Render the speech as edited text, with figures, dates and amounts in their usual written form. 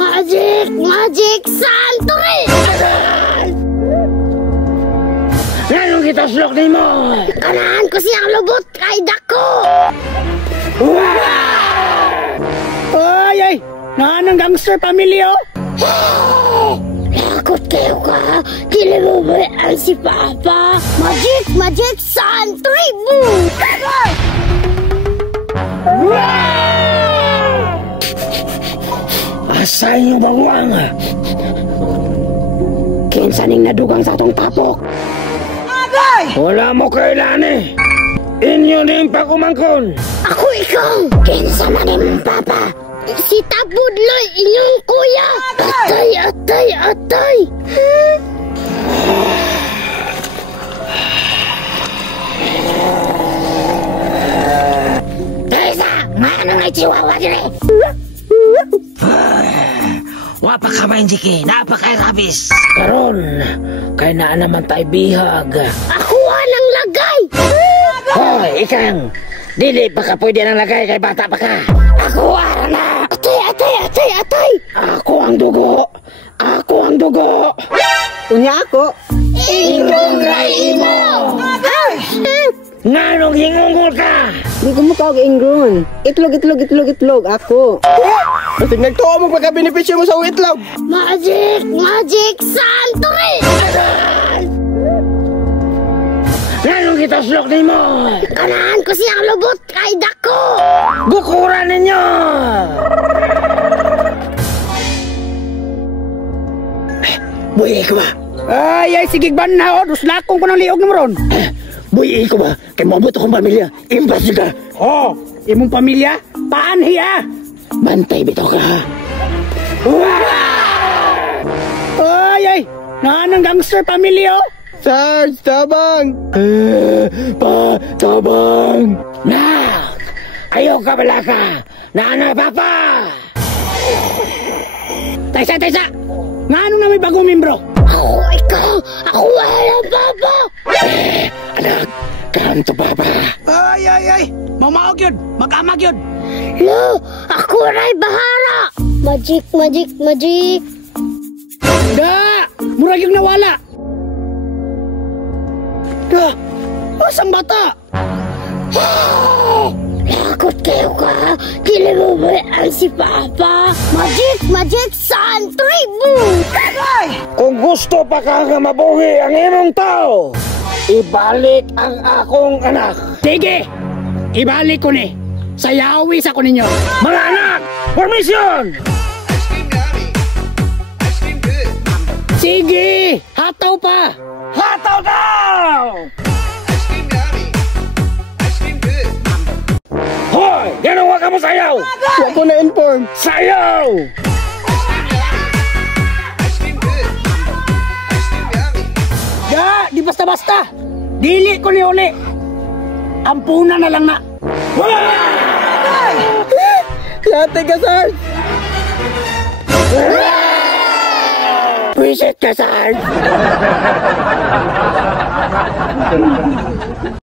Magic Santori! Nganong kita slok ni mo? Ganahan ko siyang lubot kay dako! Ay! Nanang gangster pamilya, oh! Lakot kayo ka! Kili mo ba ang si Papa? Magic Santori! Boom! Asay nyo bawang! Kinsaning nadugang sa atong tapok! Agay! Wala mo kailan eh! Inyo din pag-umangkon! Ako ikaw! Kinsa man ni Papa! Si Tabudloy inyong kuya! Atay! Teresa! Ano nga chihuahua dire? Wapa ka main jiki, napakay rabis. Karon, kay naa naman tayo bihag. Ako ang lagay! Hoy, ikang! Dili pa ka pwede nang lagay kay bata pa ka. Ako na! Atay! Ako ang dugo! Unya ako. Ingong ray mo! Nganong hingungol ka? Di ko mukha og ingron. Itlog ako. Basta nagtuo mo pagka-benepisyo mo sa itlog. Magic Santori! Nganong kita slok ni mo? Ganahan ko siyang lubot kay dako! Bukuran ninyo! Buhi ko ba? Ay, sige banha o. Duslakong ko ng liog mo ron. Buhi ko ba? Kay mabot akong pamilya. Imbas ka. Oh, imong pamilya? Paanhi ah? Bantay bitaw ka. Ay! Nanang gangster pamilya, oh. Sarge, tabang! Tabang! Nak! Ayaw ka bala ka! Nana Papa! Taysa! Ngano na may bagong membro? Ako ikaw! Ako walang Papa! Anak! Kanto Papa! Ay! Mamaog yun, mag-amag yun. Lo! Ako ray bahala! Magic! Da! Murag yung nawala! Da! Masang bata! Lakot kayo ka! Kili mo ba ang si Papa? Magic Santori! Boom! Kung gusto pa ka nga mabuhi ang imong tao, ibalik ang akong anak. Sige! Ibalik ko ni! Sayawi sa ko ninyo! Mga anak! Permission! Sige! Hataw pa! Hataw daw! Hoy! Ganun ka mo sayaw! Huwag ko na-inform. Sayaw! Da! Di basta-basta! Dili ko ni uli! Ampuna na lang na! Yate ka, Sarge! Appreciate ka, Sarge!